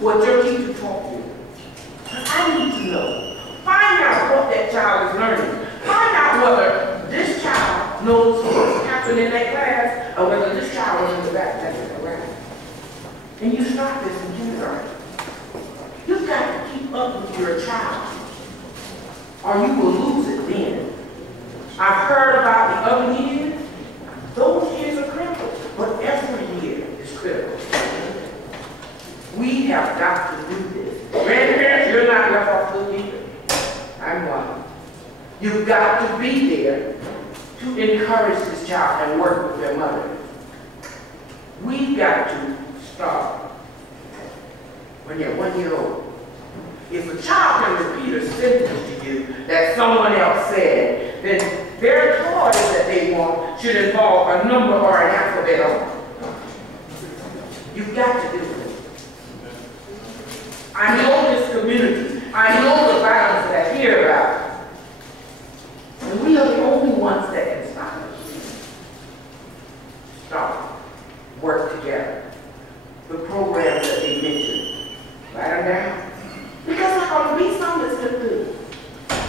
what your teacher taught you. I need to know. Find out what that child is learning. Find out whether this child knows what's happening in that class or whether this child is in the back messing around. And you start this in kindergarten. You've got to keep up with your child or you will lose it then. I've heard about the other years. Those years are critical, but every year is critical. We have got to do this. Grandparents, you're not left off the hook either. I'm one. You've got to be there to encourage this child and work with their mother. We've got to start when you're 1 year old. If a child can repeat a sentence to you that someone else said, then their toys that they want should involve a number or an alphabet on it. You've got to do it. I know this community. I know the violence that I hear about. And we are the only ones that can stop it. Stop. Work together. The programs that they mentioned. Write them down. Because there's going to be some that's going to do.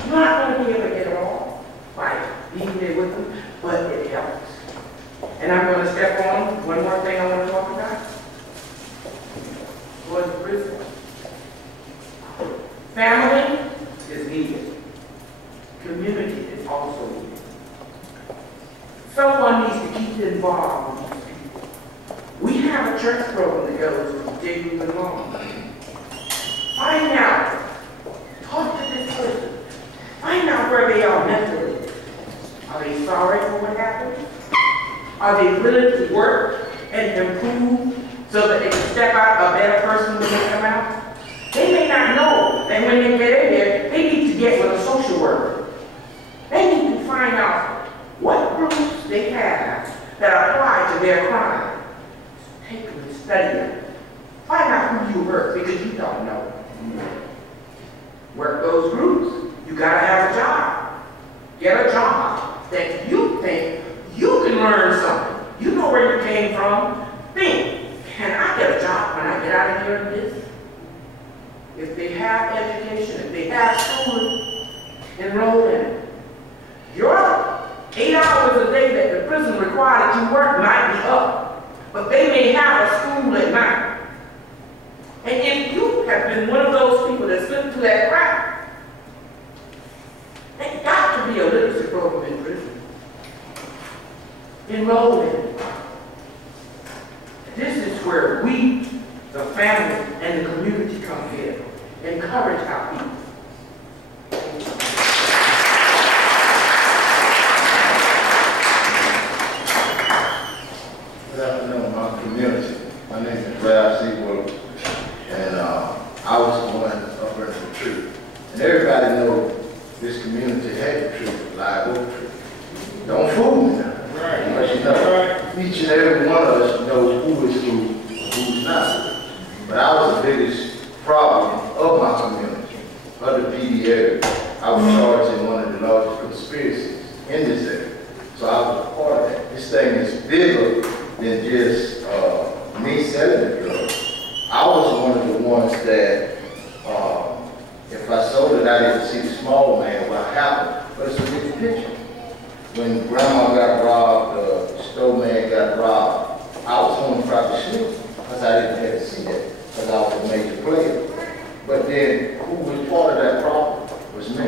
You're not going to be able to get it all right, being there with them, but it helps. And I'm going to step on one more thing I want to talk about. Was the prison. Family is needed. Community is also needed. Someone needs to keep involved with these people. We have a church program that goes from day to long. Find out. Talk to this person. Find out where they are mentally. Are they sorry for what happened? Are they willing to work and improve so that they can step out a better person when they come out? They may not know that when they get in there, they need to get with a social worker. They need to find out what groups they have that apply to their crime. Take them and study them. Find out who you hurt because you don't know. Work those groups. You gotta have a job. Get a job that you think you can learn something. You know where you came from. Think, can I get a job when I get out of here in this? If they have education, if they have schooling, enroll in it. Your 8 hours a day that the prison requires that you work might be up, but they may have a school at night. And if you have been one of those people that slipped through that crack, there's got to be a literacy program in prison. Enroll in it. This is where we, the family, and the community come here. Encourage our people. Good afternoon, my community. My name is Ralph Seawood, and I was born up in the tree. And everybody knows this community had the tree, live oak tree. Don't fool me now. Right. But you know, each and every one of us knows who is who, who's not. But I was the biggest problem of my community, of the PD area. I was charged in one of the largest conspiracies in this area. So I was a part of that. This thing is bigger than just me selling the drugs. I was one of the ones that, if I sold it, I didn't see the small man, what happened. But it's a big picture. When grandma got robbed, the store man got robbed, I was home probably sleep because I didn't have to see that because I was a major player. But then who was part of that problem was me.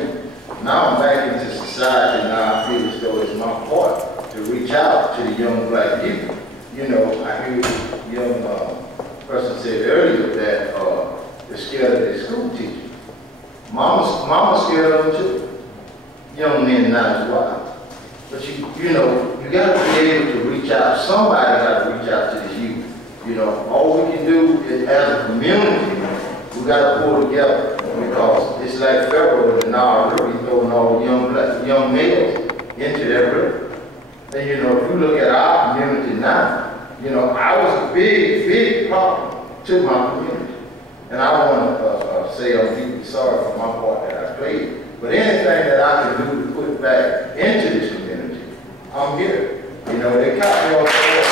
Now I'm back into society, now I feel as though it's my part to reach out to the young black people. You know, I hear the young person said earlier that they're scared of their school teacher. Mama's scared of them too. Young men not as wild. But you know, you got to be able to reach out. Somebody got to reach out to this youth. You know, all we can do is, as a community, we got to pull together because it's like Pharaoh with the Nile River, throwing all young males into that river. And you know, if you look at our community now, you know, I was a big, big problem to my community. And I want to say I'm deeply sorry for my part that I played. But anything that I can do to put back into this community, I'm here. You know, they caught me on the floor.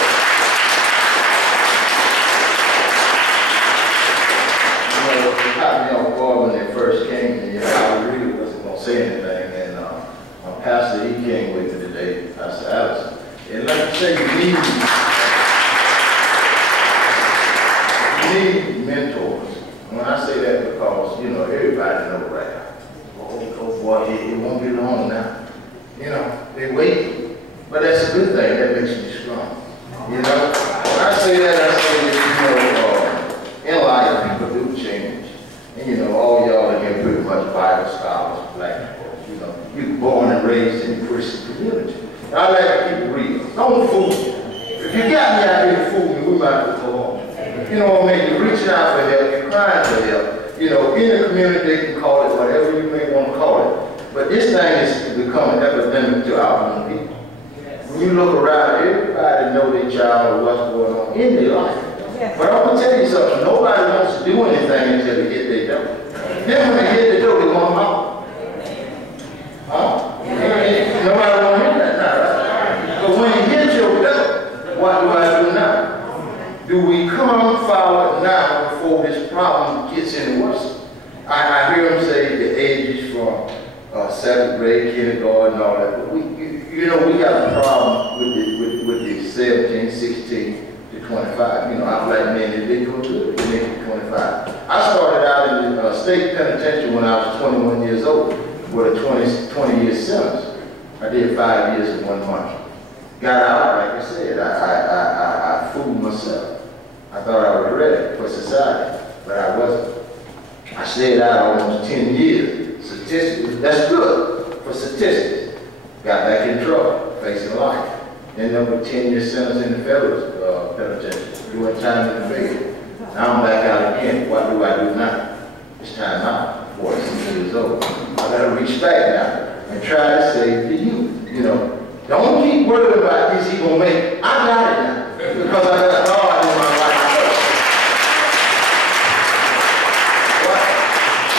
say anything. And my pastor, he came with me today, Pastor Allison. And like you say, you need mentors. When I say that, because, you know, everybody knows right now. Oh boy, it won't be long now. You know, they wait. But that's a good thing. That makes me strong. You know, when I say that, I say that, you know, in life, people do change. And, you know, all y'all in here pretty much Bible scholars, black folks. You know, you're born and raised in a Christian community. And I like to keep it real. Don't fool me. If you got me out here to fool me, we might as well go home. You know what I mean? You're reaching out for help, you're crying for help. You know, in the community, they can call it whatever you may want to call it. But this thing is becoming epidemic to our own people. When you look around, everybody know their child or what's going on in their life. But I'm going to tell you something. Nobody wants to do anything until they hit their door. Then when they hit the door, they want them out. Huh? Nobody wants to hear that now, right? But when you hit your door, what do I do now? Do we come forward now before this problem gets any worse? I hear them say the ages from 7th grade, kindergarten, and all that. But you know, we got a problem with the 17, 16 to 25. You know, our black men, they doing good. They make it 25. I started out in the state penitentiary when I was 21 years old with a 20-year sentence. I did 5 years and 1 month. Got out, like I said, I fooled myself. I thought I was ready for society, but I wasn't. I stayed out almost 10 years. Statistics, that's good for statistics. Got back in trouble, facing life. Ended up with 10-year sentence in the federal penitentiary, doing time in the field. Now I'm back out again. What do I do now? It's time out, 46 years old. I gotta reach back now and try to save the youth. You know, don't keep worrying about is he gonna make it. I got it now because I got God in my life.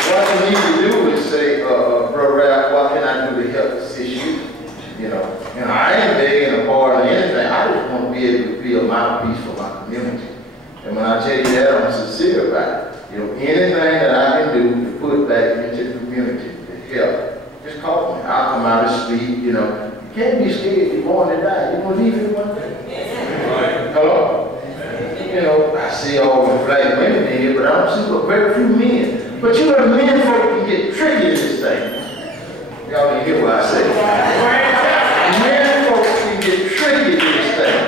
What you need to do is say, Brother Ralph, what can I do to help assist you? You know, I ain't begging a part or anything. I just want to be able to be a mouthpiece for my community. And when I tell you that, I'm sincere about it. You know, anything that I can do to put back into the community to help, just call me. I'll come out and speak. You know, you can't be scared. You're born to die. You're going to leave here one day. Hello? You know, I see all the black women in here, but I don't see but very few men. But you know, men folk can get tricky in this thing. Y'all didn't hear what I said. Men folks can get tricky in this thing.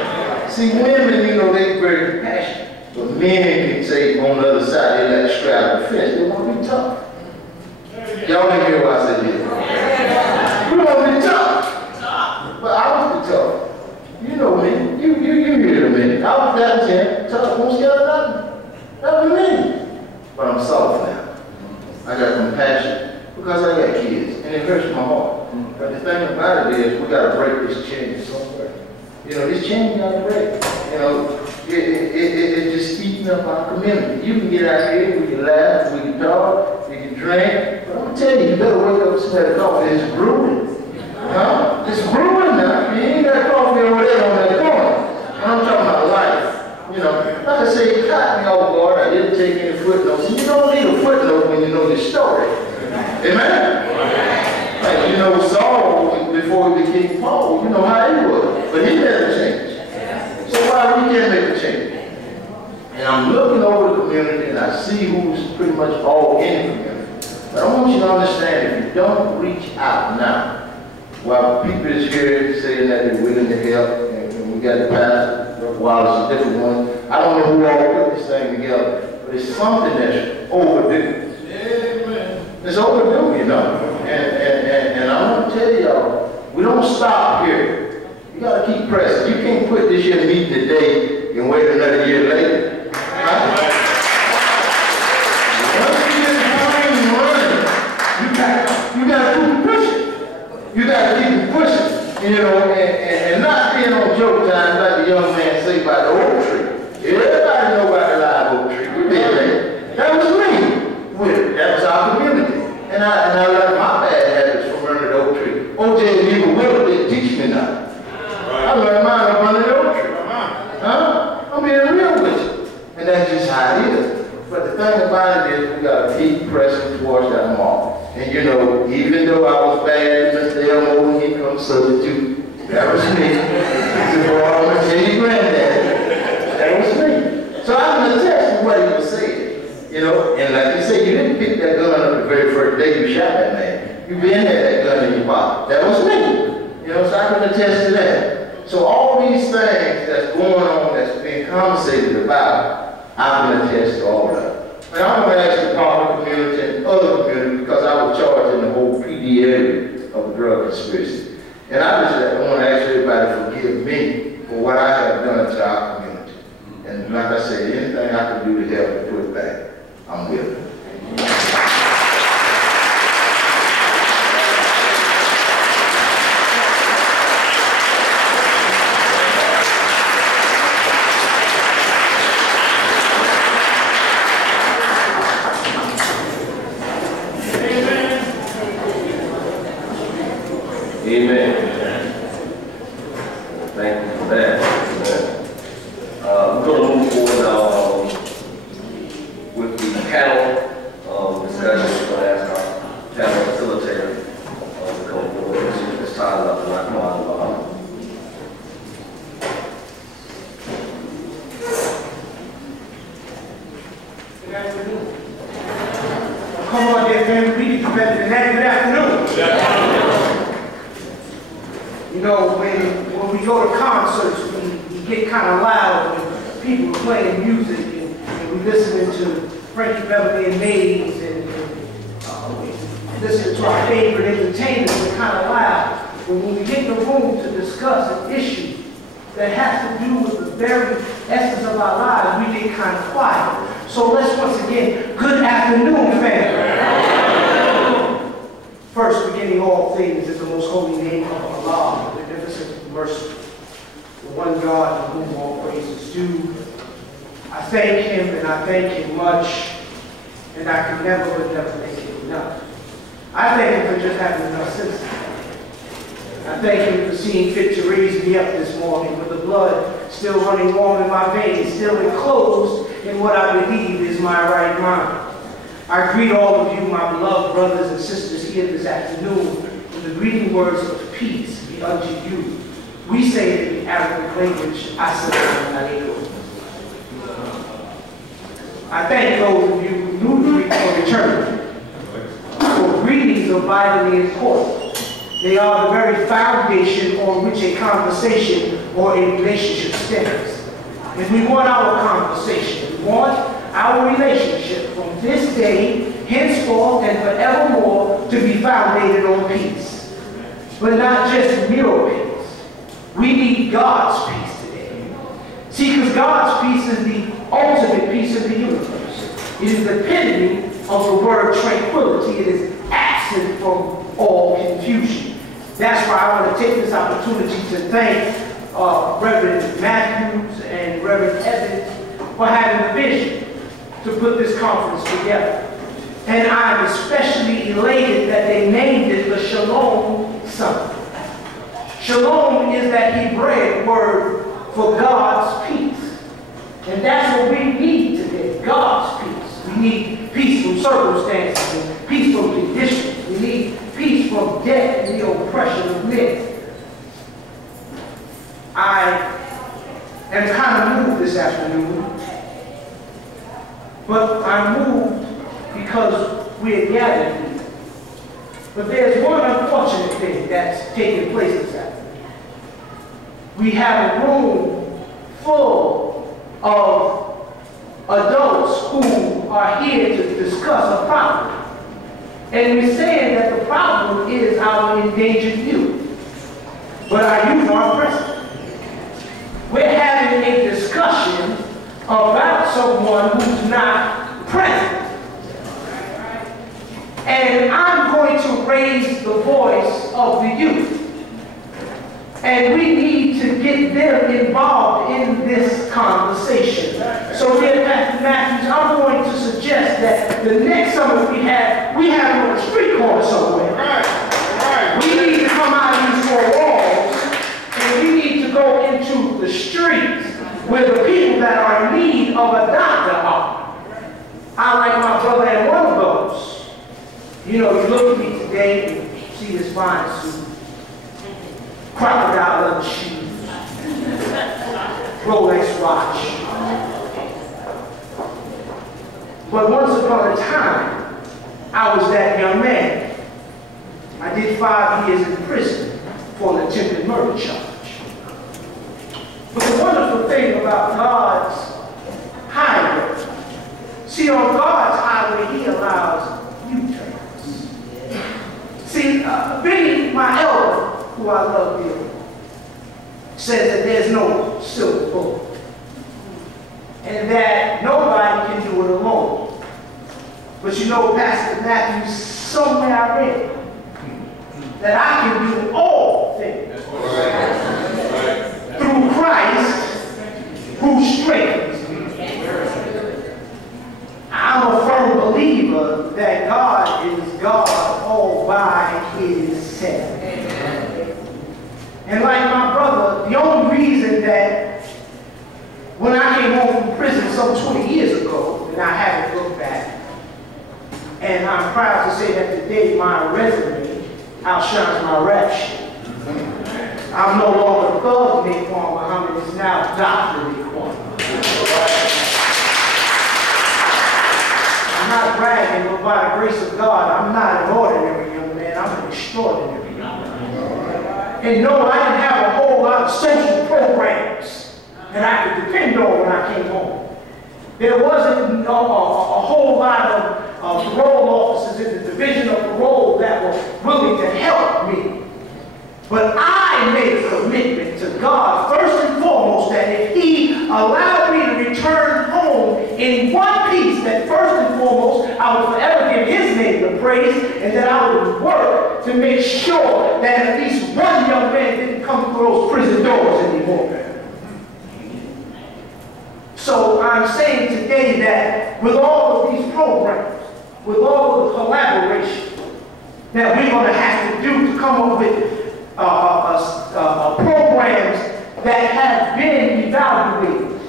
See, women, you know, they're very compassionate. But men can say on the other side, they like to straddle the fence. They want to be tough. Y'all didn't hear what I said yet. We want to be tough. But I was the tough. You know me. You hear me. I was that 10, tough, won't scare nothing. That was me. But I'm soft now. I got compassion because I got kids, and it hurts my heart. But the thing about it is, we got to break this chain somewhere. You know, this chain got to break. You know, it's just eating up our community. You can get out here, we can laugh, we can talk, we can drink. But I'm telling you, you better wake up and smell the coffee. It's brewing. Huh? It's brewing now. You ain't got coffee over there on that corner. And I'm talking about life. You know, like I say, you caught me off guard. I didn't take any footnotes. And you don't need a footnote when you know the story. Amen? Like, you know, Saul, before he became Paul, you know how he was. But he never changed. So why we can't make a change? And I'm looking over the community and I see who's pretty much all in the community. But I want you to understand, if you don't reach out now, while people is here saying that they're willing to help, and we got the pastor, Wallace, a different one. I don't know who all put this thing together, but it's something that's overdue. Amen. It's overdue, you know. And I want to tell y'all, we don't stop here. You got to keep pressing. You can't quit this year meeting today and wait another year later. Right? Once you get running, you got to keep pushing. You got to keep pushing. You know, and not being on joke time like the young man say about the oak tree. Everybody know about the live oak tree. You did that. That was me with it. That was our community. And I learned my bad habits from running the oak tree. OJ and even Will didn't teach me nothing. I learned mine from running the oak tree. Huh? I'm being real with you. And that's just how it is. But the thing about it is we got to keep pressing towards that mark. And you know, even though I was bad, Mr. Elmo, he comes substitute. That was me. He said, boy, I'm going to tell your granddad. That was me. So I can attest to what he was saying. You know, and like you said, you didn't pick that gun up the very first day you shot that man. You been had that gun in your pocket. That was me. You know, so I can attest to that. So all these things that's going on, that's being conversated about, I can attest to all of that. And I'm going to ask the Parker community and other communities, because I was charged in the whole PD area of the drug conspiracy. And I want to ask everybody to forgive me for what I have done to our community. And like I said, anything I can do to help put it back, I'm willing. Amen. Thank you for that. We're going to move forward now with the panel discussion. We're going to ask our panel facilitator to come forward. This time up to Naquan A.H. Good afternoon. Come on, dear family. We need to do better than that. Good afternoon. Good afternoon. You know, when we go to concerts, we get kind of loud when people are playing music and we listening to Frankie Beverly and Mays and we listen to our favorite entertainers. We're kind of loud. But when we get in the room to discuss an issue that has to do with the very essence of our lives, we get kind of quiet. So let's once again, good afternoon, family. First, beginning all things in the most holy name of Allah, the beneficent and merciful, the one God to whom all praise is due. I thank him and I thank him much, and I can never but never thank him enough. I thank him for just having enough sense. I thank him for seeing fit to raise me up this morning with the blood still running warm in my veins, still enclosed in what I believe is my right mind. I greet all of you, my beloved brothers and sisters here this afternoon, with the greeting words of peace be unto you. We say it in the Arabic language, Assalamu alaikum. I thank those of you who knew the Greek for returning. For greetings are vitally important. They are the very foundation on which a conversation or a relationship stems. If we want our conversation, we want our relationship from this day, henceforth, and forevermore to be founded on peace. But not just mere peace. We need God's peace today. See, because God's peace is the ultimate peace of the universe. It is the epitome of the word tranquility. It is absent from all confusion. That's why I want to take this opportunity to thank Reverend Matthews and Reverend Evans for having the vision to put this conference together. And I'm especially elated that they named it the Shalom Summit. Shalom is that Hebraic word for God's peace. And that's what we need today, God's peace. We need peace from circumstances and peace from conditions. We need peace from death and the oppression of men. I am kind of moved this afternoon. But I'm moved because we're gathered here. But there's one unfortunate thing that's taking place this afternoon. We have a room full of adults who are here to discuss a problem. And we're saying that the problem is our endangered youth. But our youth aren't present. We're having a discussion about someone who's not present. And I'm going to raise the voice of the youth. And we need to get them involved in this conversation. So dear Pastor Matthews, I'm going to suggest that the next summit we have it on the street corner somewhere. We need to come out of these four walls, and we need to go into the streets where the people that are in need of a doctor are. I like my brother at one of those. You know, you look fine suit, crocodile leather shoes, Rolex watch. But once upon a time, I was that young man. I did 5 years in prison for an attempted murder charge. But the wonderful thing about God's highway, see, on God's highway, He allows U-turns. See, Benny, my elder, who I love dearly, says that there's no silver bullet, and that nobody can do it alone. But you know, Pastor Matthew, somewhere I read that I can do all things through Christ who strengthens me. I'm a firm believer that God is God all by Himself. And like my brother, the only reason that when I came home from prison some 20 years ago, and I haven't looked back, and I'm proud to say that today my resume outshines my rap sheet. I'm no longer Thug Naquan Muhammad, it's now Dr. Naquan. I'm not bragging, but by the grace of God, I'm not an ordinary young man, I'm an extraordinary young man. And no, I didn't have a whole lot of social programs that I could depend on when I came home. There wasn't a whole lot of parole officers in the division of parole that were willing to help me. But I made a commitment to God, first and foremost, that if He allowed me to return home in one piece, that first and foremost, I would forever give His name the praise, and that I would work to make sure that at least one young man didn't come through those prison doors anymore. So I'm saying today that with all of these programs, with all of the collaboration that we're going to have to do to come up with programs that have been evaluated,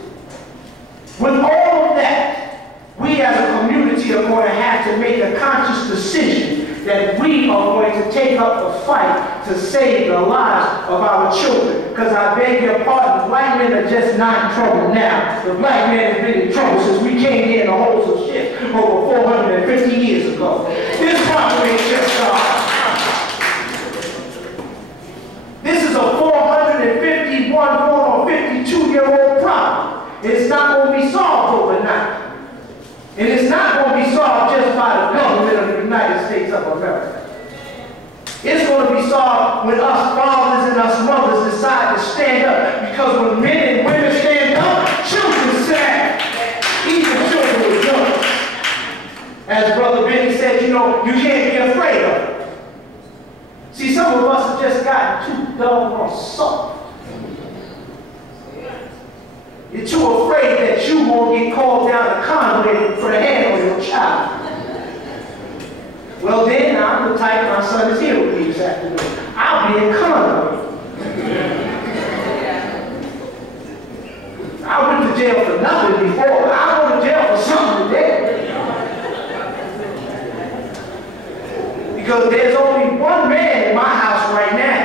with all of that, we as a community are going to have to make a conscious decision that we are going to take up the fight to save the lives of our children. Because I beg your pardon, black men are just not in trouble now. The black man has been in trouble since we came here in the holes of shit over 450 years ago. This problem ain't just started. This is a 451, going on 52-year-old problem. It's not going to be solved overnight. And it's not going to be solved just by the government of the United States of America. It's going to be solved when us fathers and us mothers decide to stand up. Because when men and women stand up, children stand. Even children with guns. As Brother Benny said, you know, you can't be afraid of it. See, some of us have just gotten too doggone soft. You're too afraid that you won't get called down to Conway for the hand on your child. Well then, I'm the type, my son is here with me this afternoon. I'll be in Conway. I went to jail for nothing before, but I go to jail for something today. Because there's only one man in my house right now.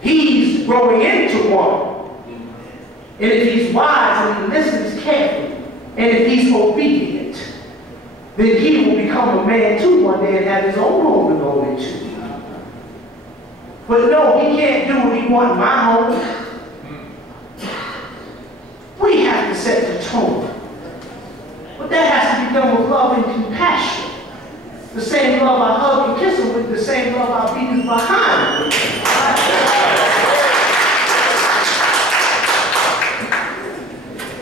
He's growing into one. And if he's wise and he listens carefully, and if he's obedient, then he will become a man too one day and have his own home to go into. But no, he can't do what he wants in my home. We have to set the tone. But that has to be done with love and compassion. The same love I hug and kiss him with, the same love I beat his behind with.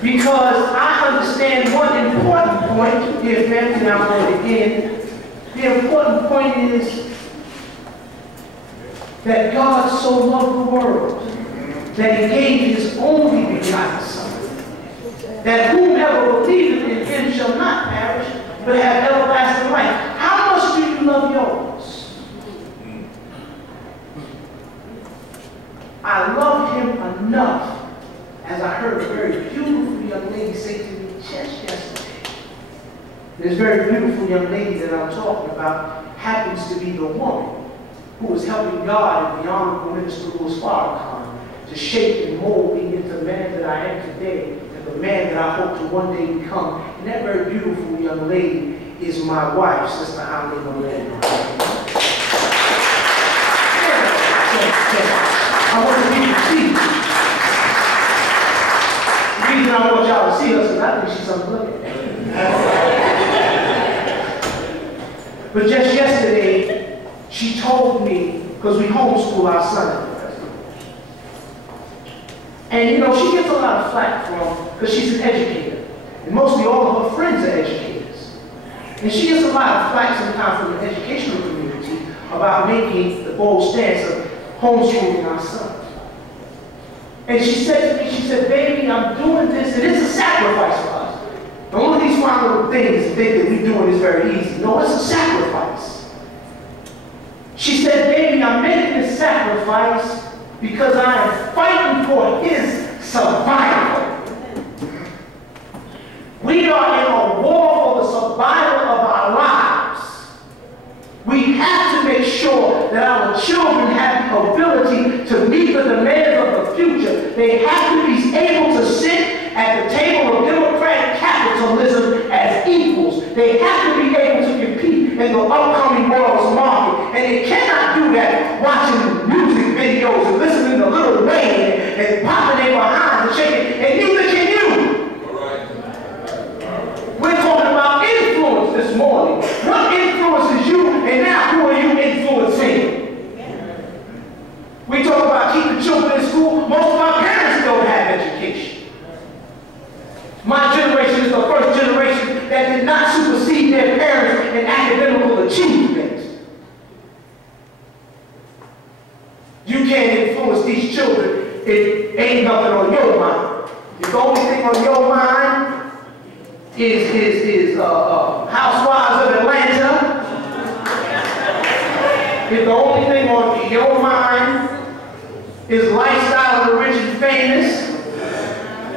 Because I understand one important point, dear family, and I'm going again. The important point is that God so loved the world that He gave His only begotten Son, that whomever believeth in Him shall not perish, but have everlasting life. How much do you love yours? I love Him enough, as I heard a very beautiful young lady say to me just yesterday. This very beautiful young lady that I'm talking about happens to be the woman who is helping God and the Honorable Minister Louis Farrakhan to shape and mold me into the man that I am today and the man that I hope to one day become. And that very beautiful young lady is my wife, Sister Holly Nolan. I want to be see. The reason I want y'all to see us is I think she's something to look at. But just yesterday, she told me, because we homeschool our son. And you know, she gets a lot of flack from, because she's an educator. And mostly all of her friends are educators. And she gets a lot of flack sometimes from the educational community about making the bold stance of homeschooling our son. And she said to me, she said, baby, I'm doing this, and it's a sacrifice for us. Don't look at these fine little things and think that we're doing this very easy. No, it's a sacrifice. She said, baby, I'm making this sacrifice because I am fighting for his survival. We are in a war for the survival of our lives. We have to make sure that our children have the ability to meet the demands of the future. They have to be able to sit at the table of democratic capitalism as equals. They have to be able to compete in the upcoming world's market. And they cannot do that watching music videos and listening to Lil Wayne and popping their behinds and shaking. And neither can you. We're talking about influence this morning. What influences you, and now who are you influencing? We talk about keeping children in school. Most of our parents don't have education. My generation is the first generation that did not supersede their parents in academical achievement. You can't influence these children if ain't nothing on your mind. If the only thing on your mind is Housewives of Atlanta. If the only thing on your mind is lifestyle of the rich and famous,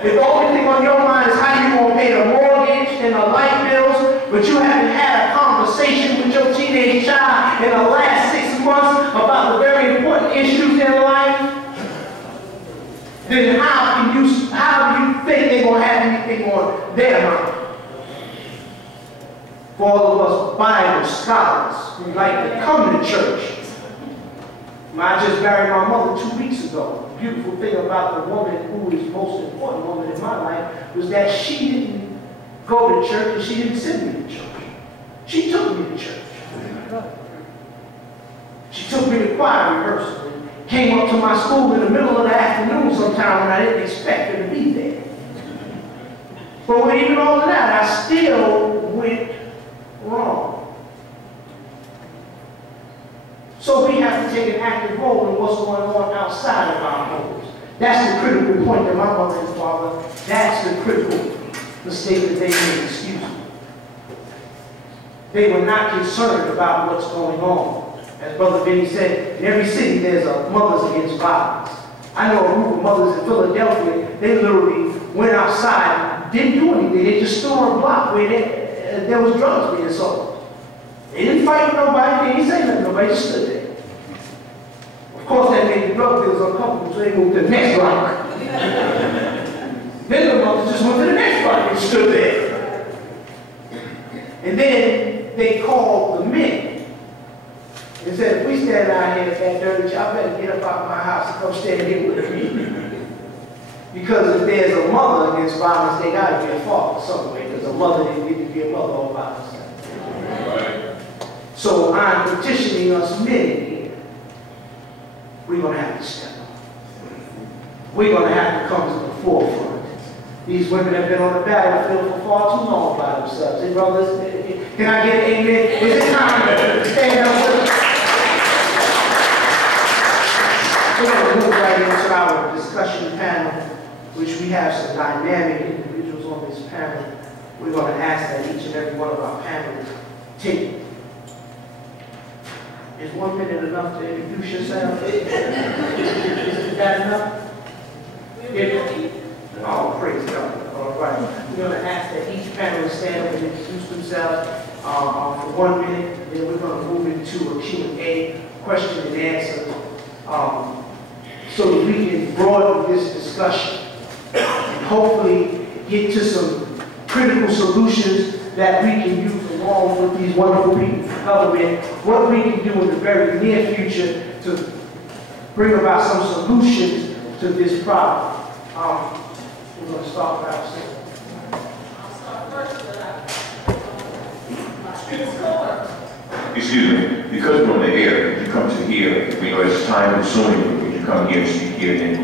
if the only thing on your mind is how you're going to pay the mortgage and the light bills, but you haven't had a conversation with your teenage child in the last 6 months about the very important issues in life, then how do you think they're going to have anything on their mind? For all of us Bible scholars who like to come to church. I just buried my mother 2 weeks ago. The beautiful thing about the woman who is the most important woman in my life was that she didn't go to church and she didn't send me to church. She took me to church. She took me to choir rehearsal and came up to my school in the middle of the afternoon sometime when I didn't expect her to be there. But with even all of that, I still went wrong. So we have to take an active role in what's going on outside of our homes. That's the critical point that my mother and father, that's the critical mistake that they made, excuse me. They were not concerned about what's going on. As Brother Vinny said, in every city there's a Mothers Against Violence. I know a group of mothers in Philadelphia, they literally went outside, didn't do anything, they just stood on a block where there was drugs being sold. They didn't fight with nobody, they didn't say nothing, nobody just stood there. Of course, that made the drug dealers uncomfortable, so they moved to the next block. Then the mothers just went to the next block and stood there. And then they called the men and said, if we stand out here at that dirty, y'all better get up out of my house and come stand here with me. Because if there's a mother against violence, they got to be a father some way, because a mother didn't get to be a mother all by herself. Right. So I'm petitioning us men here. We're going to have to step up. We're going to have to come to the forefront. These women have been on the battlefield for far too long by themselves. Hey, brothers, can I get an amen? Is it time to stand up with us? We're going to move right into our discussion panel, which we have some dynamic individuals on this panel. We're going to ask that each and every one of our panelists take. Is 1 minute enough to introduce yourself? Is that enough? Oh, praise God. All right. We're going to ask that each panelist stand up and introduce themselves. for 1 minute, and then we're going to move into a Q&A, question and answer, so that we can broaden this discussion and hopefully get to some critical solutions that we can use along with these wonderful people from government, what we can do in the very near future to bring about some solutions to this problem. We're going to start with our sister. I'll start first with Ms. Kohler. Excuse me, because we're on the air, you come to here, it's time consuming when you come here and speak here then.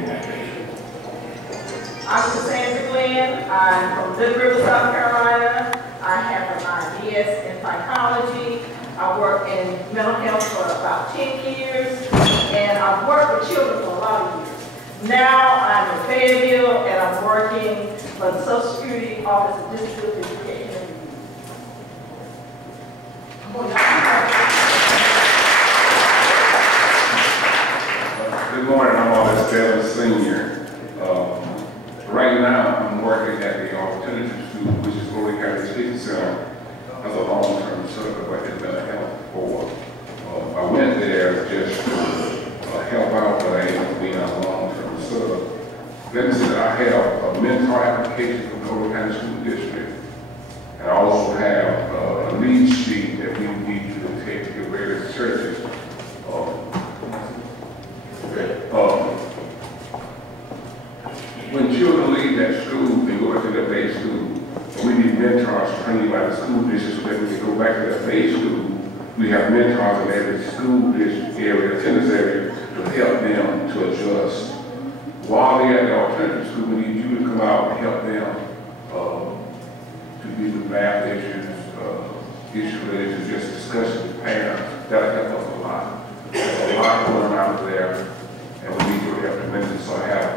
I'm Cassandra Glenn. I'm from Little River, South Carolina. I have an IDS in psychology. I work in mental health for about 10 years, and I've worked with children for a lot of years. Now I'm in Fayetteville, and I'm working for the Social Security Office of Disability Education. Good morning, I'm Arthur Taylor Sr. Right now, I'm working at the Alternative School, which is Glory County Speaking Center, as a long-term certified in mental health for. I went there just to help out, but I ain't being a long-term certified. Let me say that I have a mentor application for Glory County School District, and I also have a lead sheet that we need you to take to various churches. When children leave that school, they go back to their day school. And we need mentors trained by the school district so that when they go back to their day school, we have mentors in every school district area, attendance area, to help them to adjust. While they're at the alternative school, we need you to come out and help them to deal with math issues, issues related to just discussion with parents. That'll help us a lot. There's a lot going on there, and we need your help tremendously. So I have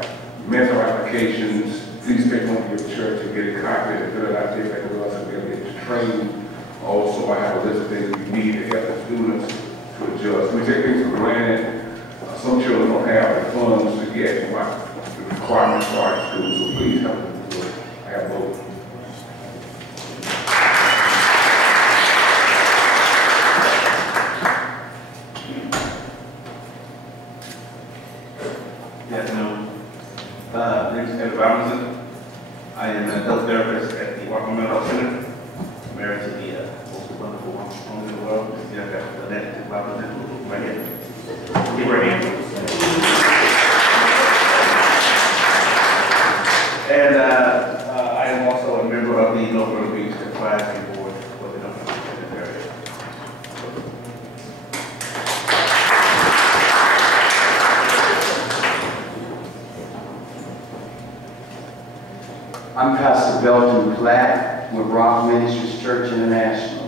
mentor applications. Please take home to your church and get a copy and fill it out there back with us and they'll get you trained. Also, I have a list of things we need to help the students to adjust. We take things for granted. Some children don't have the funds to get the requirements for our school, so please help them do it. I have both. Good afternoon. My name is Ed Robinson. I am an adult therapist at the Walker Mental Center. Married to the most wonderful woman in the world, Ms. Jeff Robinson, right here. Keep her hand. And I am also a member of the North River Beach Advisory Board for the North River area. I'm Pastor Belton Platt with Rock Ministries Church International.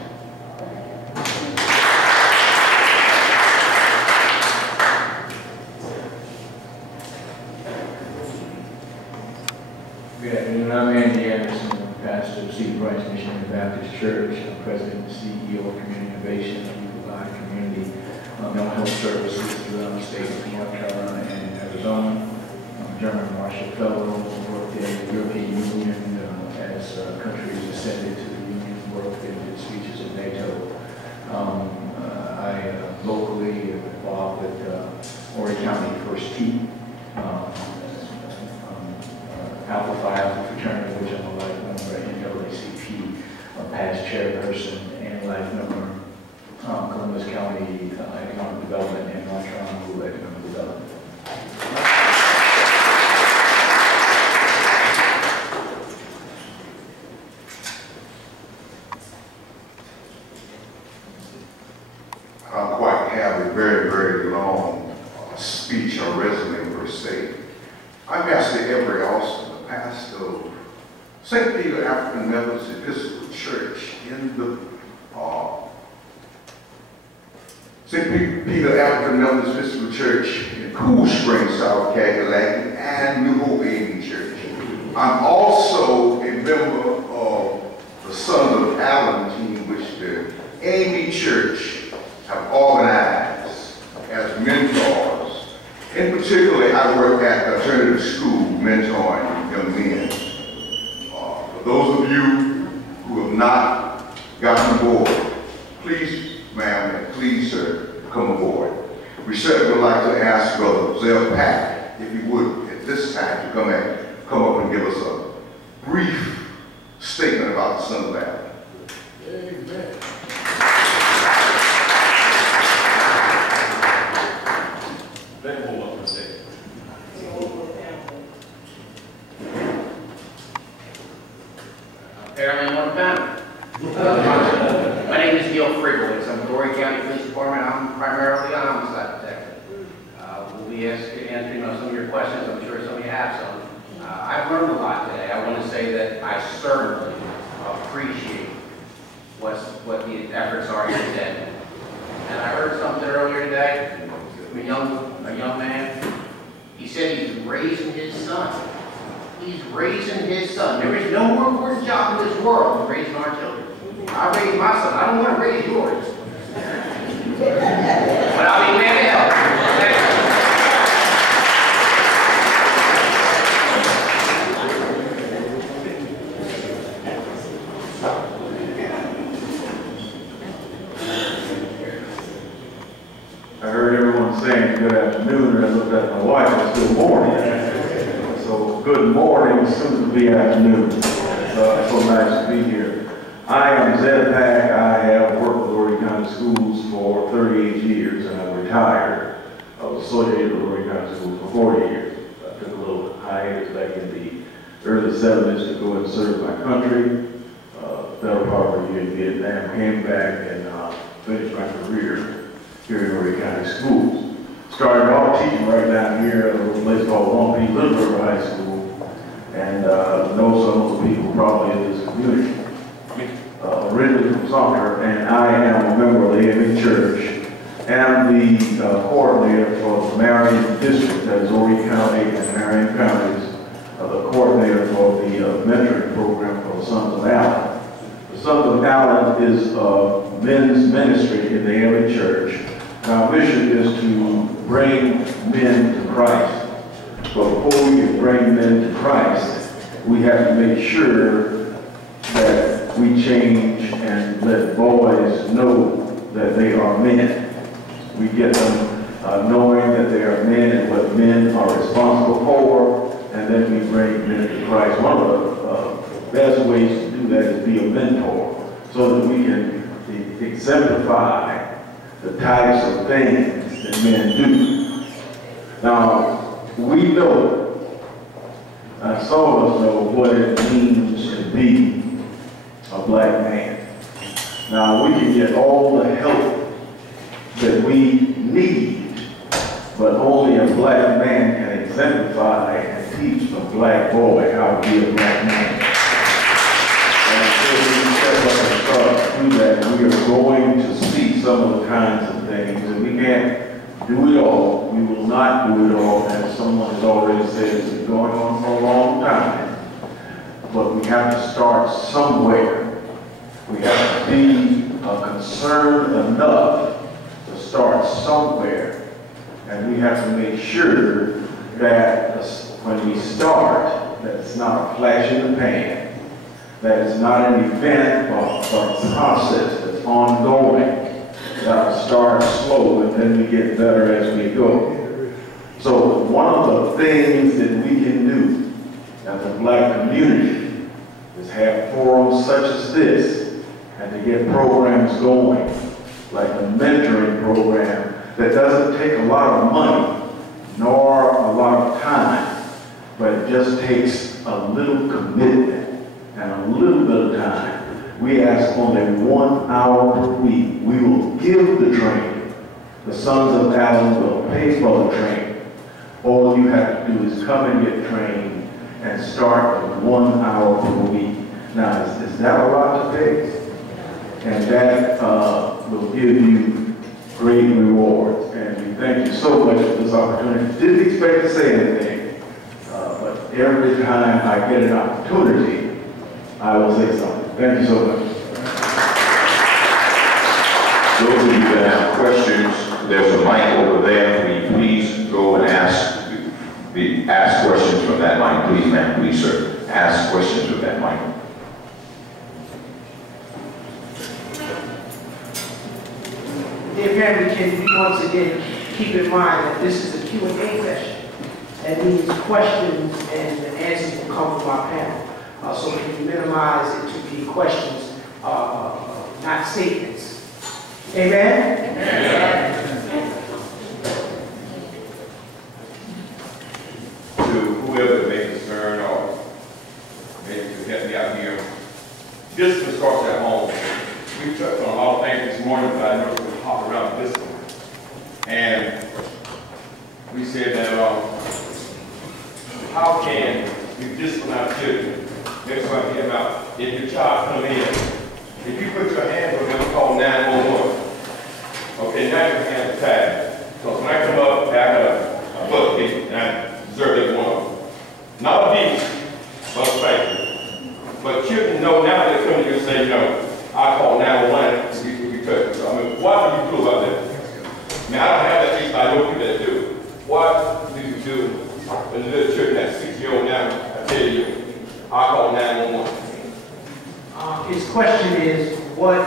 Good afternoon, I'm Andy Anderson, I'm pastor of Chesterfield Missionary Baptist Church. I'm president and CEO of Community Innovation. We provide community mental health services throughout the state of North Carolina and Arizona. I'm a German Marshall Fellow, worked in the European Union as countries ascended to the Union, worked in the speeches of NATO. I locally am involved with Horry County First Tee. Alpha Phi Alpha Fraternity, which I'm a life member, NAACP, a past chairperson, and life member, Columbus County Economic Development and Naquan A.H Economic Development. I don't quite have a very, very long speech or resume per se. I'm Pastor Everett Austin, the pastor of St. Peter African Methodist Episcopal Church in the St. Peter African Methodist Episcopal Church in Cool Springs, South Kakalaki, and New Hope AME Church. I'm also a member of the Sons of Allen team, which the AME Church have organized as mentors. In particular, I work at the alternative school mentoring young men. For those of you who have not gotten aboard, please, ma'am, and please, sir, come aboard. We certainly would like to ask Brother Zell Pack, if he would, at this time, to come up and give us a brief statement about the Son of Adam. Amen. Apparently one time. My name is Neil Frigolitz. I'm Glory County Police Department. I'm primarily a homicide detective. We'll be answering some of your questions. I'm sure some of you have some. I've learned a lot today. I want to say that I certainly appreciate what the efforts are here today. And I heard something earlier today from a young man. He said he's raising his son. He's raising his son. There is no more important job in this world than raising our children. I raised my son. I don't want to raise yours. But I'll be glad to help. I heard everyone saying good afternoon, and I looked at my wife, it's still morning. So good morning, soon to be afternoon. It's so nice to be here. I am Zed Pack. I have worked with Glory County Schools for 38 years, and I'm retired. I was associated with Glory County Schools for 40 years. I took a little hiatus back in the early 70s to go and serve my country. Fell part of a year in Vietnam, came back and finished my career here in Glory County Schools. Started off teaching right down here at a little place called Long Beach Little River High School, and know some of the people probably in this community. Originally from Sumter, and I am a member of the AME Church, and the coordinator for the Marion District, that is Horry County and Marion Counties, the coordinator for the mentoring program for the Sons of Allen. The Sons of Allen is a men's ministry in the AME Church. Our mission is to bring men to Christ. But before we can bring men to Christ, we have to make sure that we change and let boys know that they are men. We get them knowing that they are men and what men are responsible for, and then we bring men to Christ. One of the best ways to do that is be a mentor, so that we can exemplify the types of things that men do. Now, we know, some of us know what it means to be a black man. Now, we can get all the help that we need, but only a black man can exemplify and teach a black boy how to be a black man. And until we step up and start to do that, we are going to see some of the kinds of things, and we can't do it all. We will not do it all, as someone has already said, it's been going on for a long time. But we have to start somewhere. We have to be concerned enough to start somewhere. And we have to make sure that when we start, that it's not a flash in the pan, that it's not an event but a process that's ongoing. That'll start slow and then we get better as we go. So one of the things that we can do as a black community is have forums such as this and to get programs going, like the mentoring program that doesn't take a lot of money nor a lot of time, but it just takes a little commitment and a little bit of time. We ask only 1 hour per week. We will give the training. The Sons of Allen will pay for the training. All you have to do is come and get trained and start with 1 hour per week. Now, is that a lot to pay? And that will give you great rewards. And we thank you so much for this opportunity. Didn't expect to say anything, but every time I get an opportunity, I will say something. Thank you so much. Those of you that have questions, there's a mic over there. Will you please go and ask questions from that mic, please, ma'am, please, sir. Ask questions from that mic. Dear family, can we once again keep in mind that this is a Q&A session. That means questions and answers will come from our panel. So can you minimize it to be questions, not statements? Amen? Amen. To whoever may concern or maybe to help me out here, discipline starts at home. We touched on a lot of things this morning, but I know we're going to hop around discipline. And we said that how can we discipline our children? Next one I came out. If your child come in, if you put your hands on them, call 911. Okay, now your hands are tied. So when I come up, I got a butt kick, and I deserve that one. Not a beat, but a spanking. But children know now they're coming here and say, no, I call 911 if we touch. So I mean, what do you do about that? Now I don't have that piece, but I know people that do. What do you do when the little children that's 6-year-old now, I tell you, I call 911? His question is, what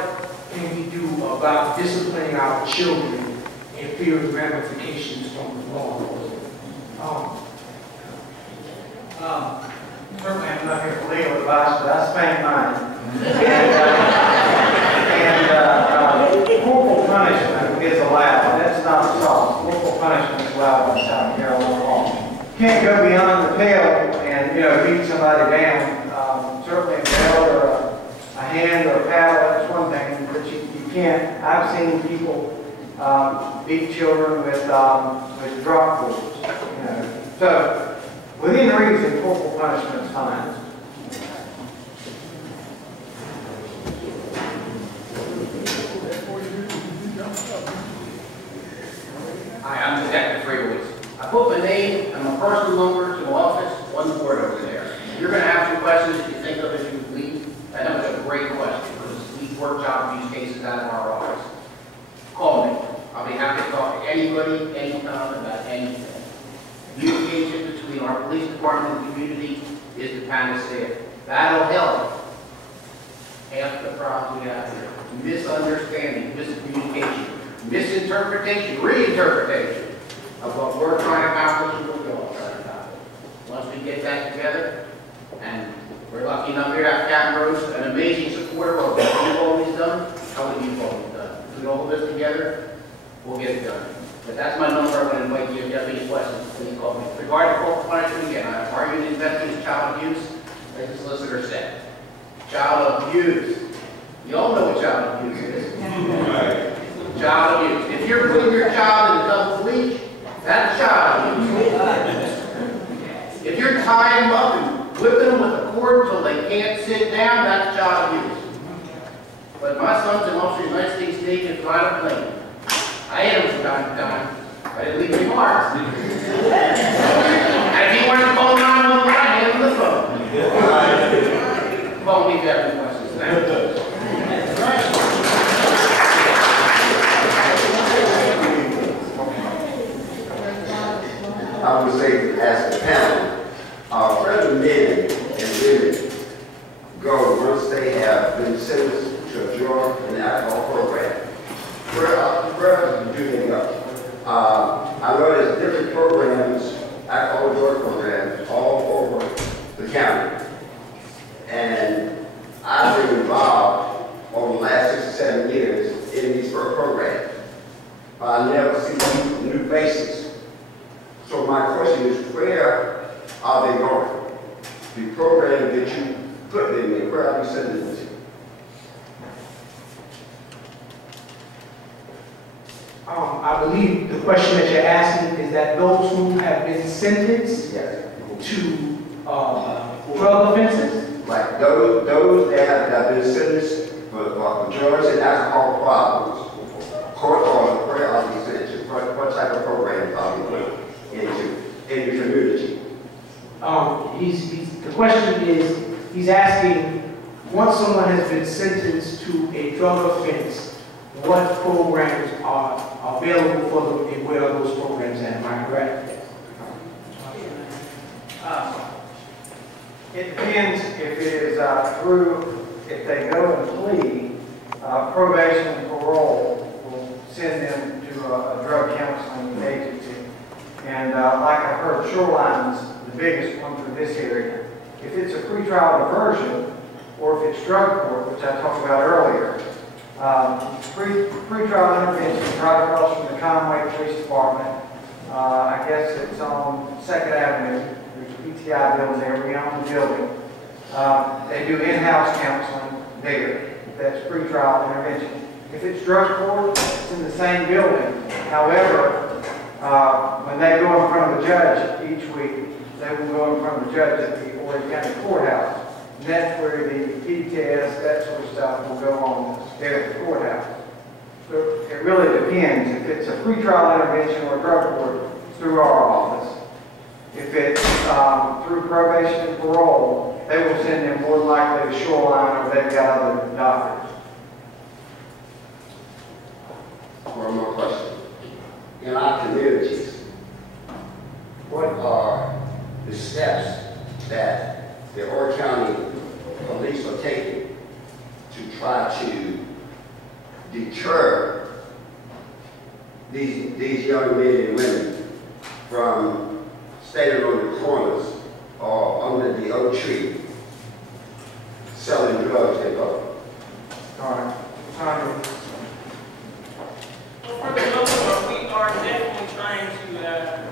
can we do about disciplining our children and fearing ramifications from the law? Certainly I'm not here for legal advice, but I spank mine. Corporal punishment is allowed. That's not assault. Corporal punishment is allowed by South Carolina law. Can't go beyond the pale and beat somebody down. Certainly a belt or a hand or a paddle, that's one thing, but you can't. I've seen people beat children with drop balls. So within reason, corporal punishment is fine. Hi, I'm Detective Freewoods. I put my name and my personal number to my office on the board over there. You're going to have some questions if you think of it, you can leave. I know it's a great question because we work job use cases out of our office. Call me. I'll be happy to talk to anybody, anytime, about anything. Communication between our police department and the community is the panacea. That'll help half the problems we have here. Misunderstanding, miscommunication, misinterpretation, reinterpretation of what we're trying to accomplish and what we're all trying to accomplish. Once we get that together, and we're lucky enough here to have Captain Rose, an amazing supporter of what you've always done, how what you've always done. If we all this together, we'll get it done. But that's my number. I'm going to invite you if you have any questions. Please call me. Regarding corporal punishment, again, I'm arguing investing in child abuse, like the solicitor said. Child abuse. You all know what child abuse is. Child abuse. If you're putting your child in a double bleach, that's child abuse. If you're tying them up and whipping them with a cord until they can't sit down, that's child abuse. But my son's an officer of the United States Navy and flying a plane. I hit him from time to time. I didn't leave any marks. And if he wanted to call 911, I handled the phone. Call me if you have any questions. Thank you. I would say, as a panel, where do men and women go once they have been sentenced to a drug and alcohol program? Where do they go? I know there's different programs, alcohol and drug programs, all over the county. And I've been involved over the last 6 or 7 years in these programs. I never see new faces. So my question is, where are they going? The program that you put them in, where are you sending them to? I believe the question that you're asking is that those who have been sentenced to drug offenses? Like those that have been sentenced for drugs and alcohol problems, where are they sent to? What type of programs are they put into in the community? The question is, he's asking, once someone has been sentenced to a drug offense, what programs are available for them and where are those programs at? Am I correct? It depends if it is if they go and plead, probation and parole will send them to a drug counseling agency. And like I heard, Shoreline's the biggest one for this area. If it's a pretrial diversion, or if it's drug court, which I talked about earlier, pretrial intervention right across from the Conway Police Department. I guess it's on 2nd Avenue. There's a PTI building there. We own the building. They do in-house counseling there. That's pretrial intervention. If it's drug court, it's in the same building. However, when they go in front of the judge each week, they will go in front of the judge at the Horry County Courthouse. And that's where the P-test, that sort of stuff will go on there at the courthouse. So it really depends. If it's a pretrial intervention or a drug court, it's through our office. If it's through probation and parole, they will send them more than likely to Shoreline, or they've got other doctors. One more question. In our communities, what are the steps that the Horry County Police are taking to try to deter these young men and women from standing on the corners or under the oak tree selling drugs they go? All right. Well, for the most part, we are definitely trying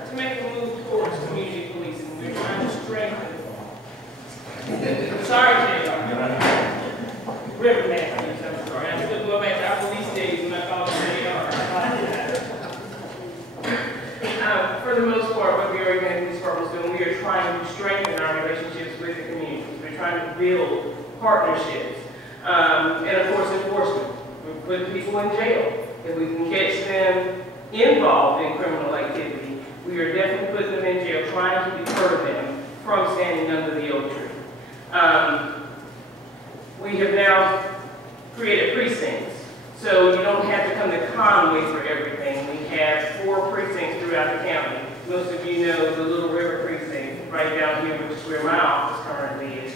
to make a move towards community policing. We're trying to strengthen. Sorry, JR. River Matthews, I'm sorry. I still go back to our police days when I called JR. For the most part, what the Oregon County Police Department is doing, we are trying to strengthen our relationships with the communities. We're trying to build partnerships. And of course, enforcement. We're putting people in jail. If we can catch them involved in criminal activity, we are definitely putting them in jail, trying to deter them from standing under the oak tree. We have now created precincts, so you don't have to come to Conway for everything. We have 4 precincts throughout the county. Most of you know the Little River precinct right down here, which is where my office currently is.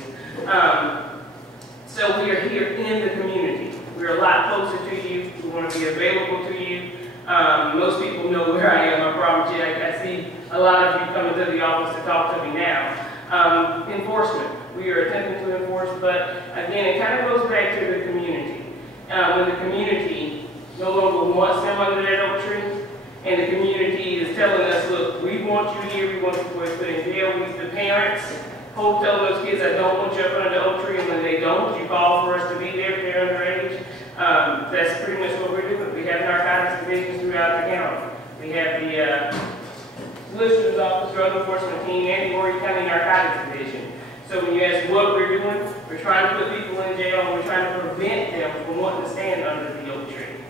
So we are here in the community. We're a lot closer to you. We want to be available to you. Most people know where I am. I promise you. I see a lot of you coming to the office to talk to me now. Enforcement. We are attempting to enforce, but again, it kind of goes back to the community. When the community no longer wants them under that oak tree, and the community is telling us, look, we want you here, we want you to put in jail. The parents hold tell those kids, I don't want you up under the oak tree, and when they don't, you call for us to be there if they're underage. That's pretty much what we're doing. We have narcotics divisions throughout the county. We have the Solicitor's Office, Drug Enforcement Team, and the Horry County Narcotics Division. So when you ask what we're doing, we're trying to put people in jail, and we're trying to prevent them from wanting to stand under the oak tree.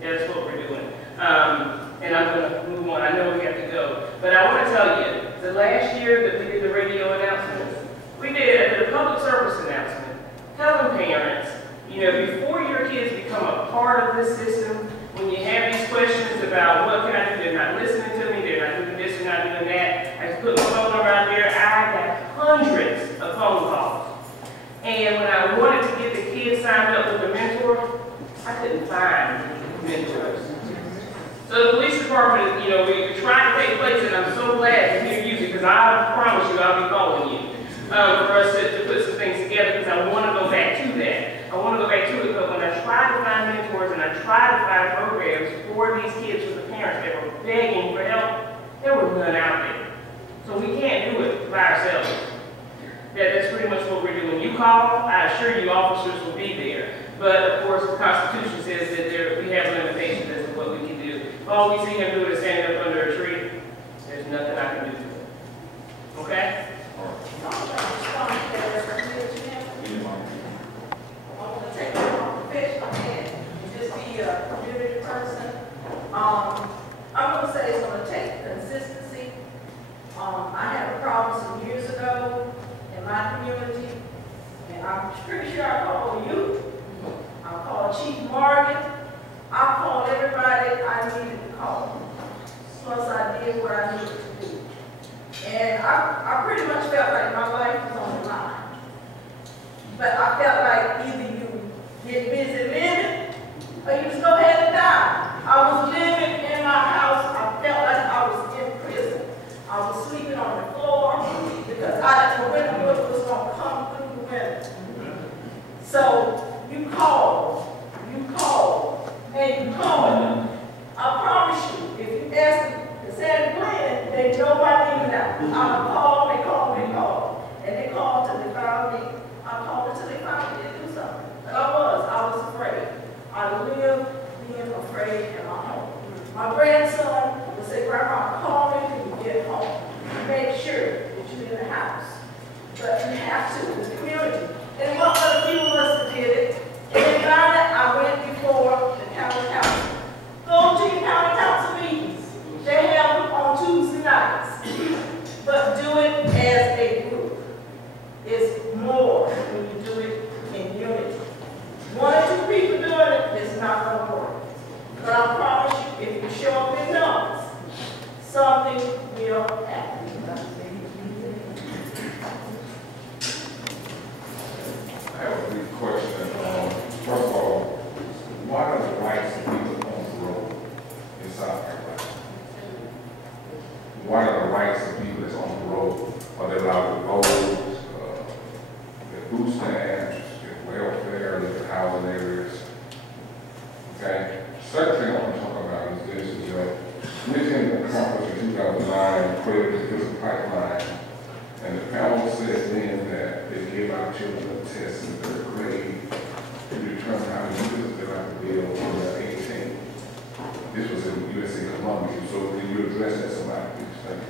That's what we're doing. And I'm going to move on. I know we have to go. But I want to tell you, the last year that we did the radio announcements, we did a public service announcement telling parents, you know, before your kids become a part of this system, when you have these questions about what can I do, they're not listening to me, they're not doing this, they're not doing that, I just put my phone number out there, I got hundreds of phone calls. And when I wanted to get the kids signed up with a mentor, I couldn't find mentors. So the police department, you know, we tried to take place, and I'm so glad to hear you, because I promise you I'll be calling you for us to put some things together, because I want to go back to that. I want to go back to it, but when I tried to find mentors and I tried to find programs for these kids with the parents that were begging for help, there was none out there. So we can't do it by ourselves. That's pretty much what we're doing. You call, I assure you officers will be there. But of course the Constitution says that we have limitations as to what we can do. If all we see him do is stand up under a tree, there's nothing I can do to him. Okay? I'm going to say it's going to take consistency. I had a problem some years ago in my community, and I'm pretty sure I called you. I called Chief Morgan. I called everybody I needed to call. So you call, and you call. I promise you, if you ask the Sandy Glenn, they know my name now. I call, they call. And they called till they found me. I called until they found me to do something. And I was afraid. I lived being afraid in my home. My grandson would say, Grandma, call me when you get home. Make sure that you're in the house. But you have to, it's community. And what a few of us that did it. And then found it, I went before the county council. Go to your county council meetings. They have them on Tuesday nights. But do it as a group. It's more when you do it in unity. 1 or 2 people doing it, it's not going to work. But I promise you, if you show up in numbers, something will happen. I have a brief question. First of all, what are the rights of people on the road in South Carolina? What are the rights of people that's on the road? Are they allowed to vote, get food stamps, get welfare, live in housing areas? Okay. Second thing I want to talk about is this: is that Michigan accomplished in 2009 created this pipeline, and the panel said then that they gave our children a test in the 3rd grade to determine how many visits they have to build when they're 18. This was in USA Columbia, so can you address that somebody, please? Thank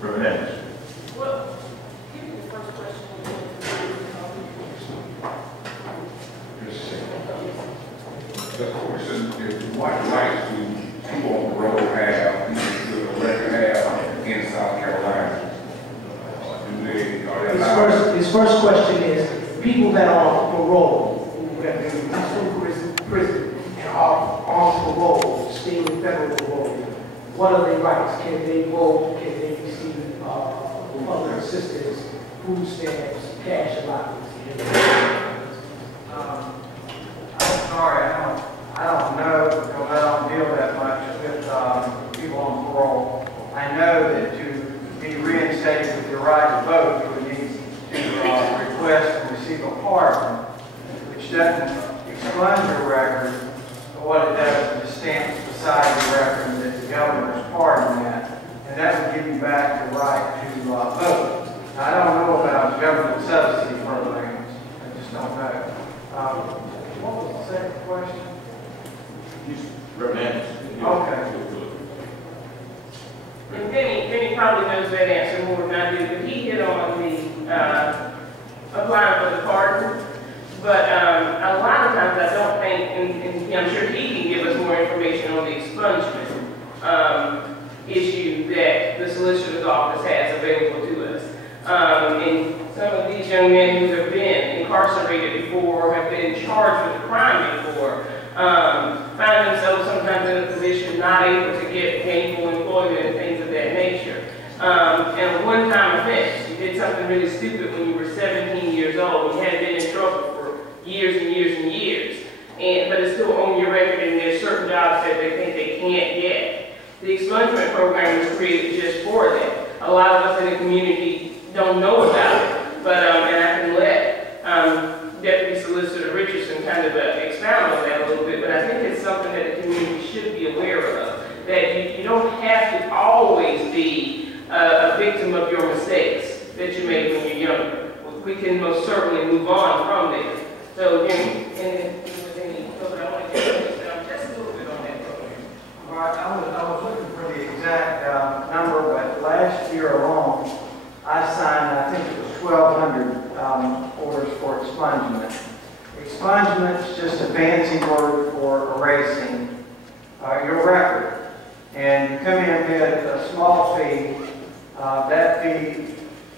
you. Reverend Evans. Well, give me the first question. The question is, what rights do people on the road have, people to the record have in South Carolina? Are they allowed? His first question is, people that are on parole, who have been released from prison and are on parole, state and federal parole, what are their rights? Can they vote? Can they receive other assistance, food stamps, cash allowance? I'm sorry, I don't know, because I don't deal that much with people on parole. I know that to be reinstated with your right to vote, you would need to request and receive a pardon, which doesn't expunge your record, but what it does is it stamps beside your record that the governor's pardoned that, and that would give you back the right to vote. Now, I don't know about government subsidy programs. I just don't know. What was the second question? Okay. And Benny probably knows that answer more than I do, but he hit on the applying for the pardon. But a lot of times I don't think, and I'm sure he can give us more information on the expungement issue that the solicitor's office has available to us. And some of these young men who have been incarcerated before or have been charged with a crime before find themselves sometimes in a position not able to get gainful employment and things of that nature. And a one-time offense, you did something really stupid when you were 17 years old, you hadn't been in trouble for years and years and years, but it's still on your record and there's certain jobs that they think they can't get. The expungement program was created just for that. A lot of us in the community don't know about it, but and I can let Deputy Solicitor Richardson kind of expound on that a little bit, but I think it's something that the community should be aware of, that you don't have to always be a victim of your mistakes that you made when you're younger. We can most certainly move on from there. So again, I want to get just a little bit on that program. All right, I was looking for the exact number, but last year alone, I signed, I think it was 1,200 orders for expungement. Expungement is just a fancy word for erasing your record. And you come in and pay a small fee. That fee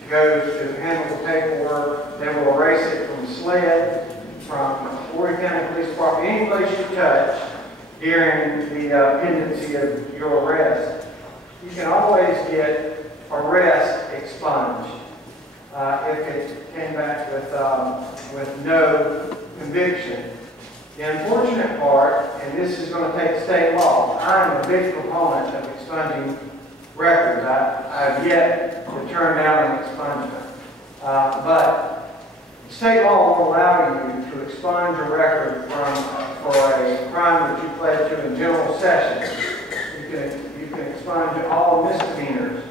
goes to handle the paperwork. They will erase it from SLED, from Horry County Police Department, any place you touch during the pendency of your arrest. You can always get arrest expunged if it came back with no conviction. The unfortunate part, and this is going to take state law, I'm a big proponent of expunging records. I've yet to turn down an expungement. state law will allow you to expunge a record for a crime that you pled to in general session. You can expunge all misdemeanors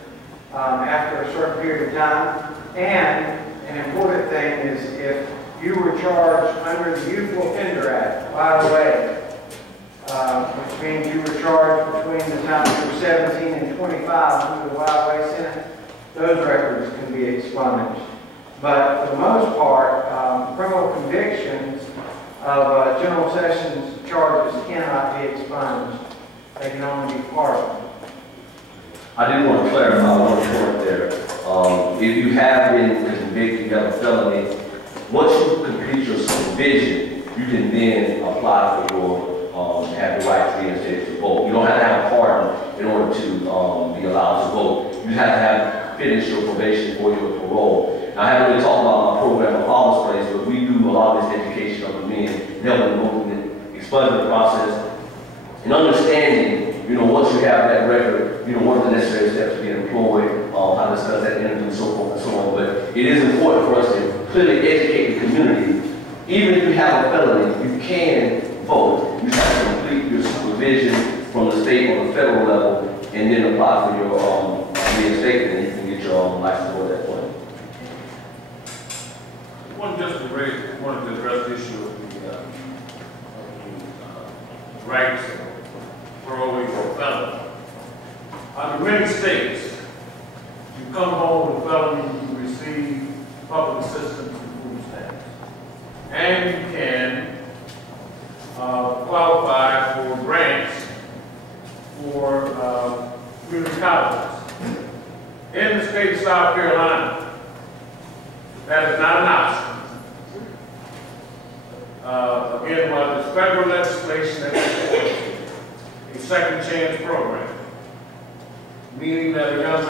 after a certain period of time. And an important thing is if you were charged under the Youthful Offender Act right away, which means you were charged between the time you were 17 and 25 under the right away sentence, those records can be expunged. But for the most part, criminal convictions of general sessions charges cannot be expunged. They can only be pardoned. I did want to clarify one point there. If you have been convicted, you have a felony, once you complete your supervision, you can then apply for your, have the right to be instated to vote. You don't have to have a pardon in order to be allowed to vote. You have to have finished your probation or your parole. Now, I haven't really talked about my program of Father's Place, but we do a lot of this education of the men, helping them go through the expungement process, and understanding, you know, once you have that record, you know, what are the necessary steps to be employed, how to discuss that interview, and so forth and so on. But it is important for us to clearly educate the community. Even if you have a felony, you can vote. You have to complete your supervision from the state or the federal level, and then apply for your reinstatement, and you can get your license at that point. I wanted to address the issue of the rights of parolee or felon. Under many states, you come home with a felony, you receive public assistance and food stamps. And you can qualify for grants for community colleges. In the state of South Carolina, that is not an option. Again, while there's federal legislation that supports a second chance program, meaning that a young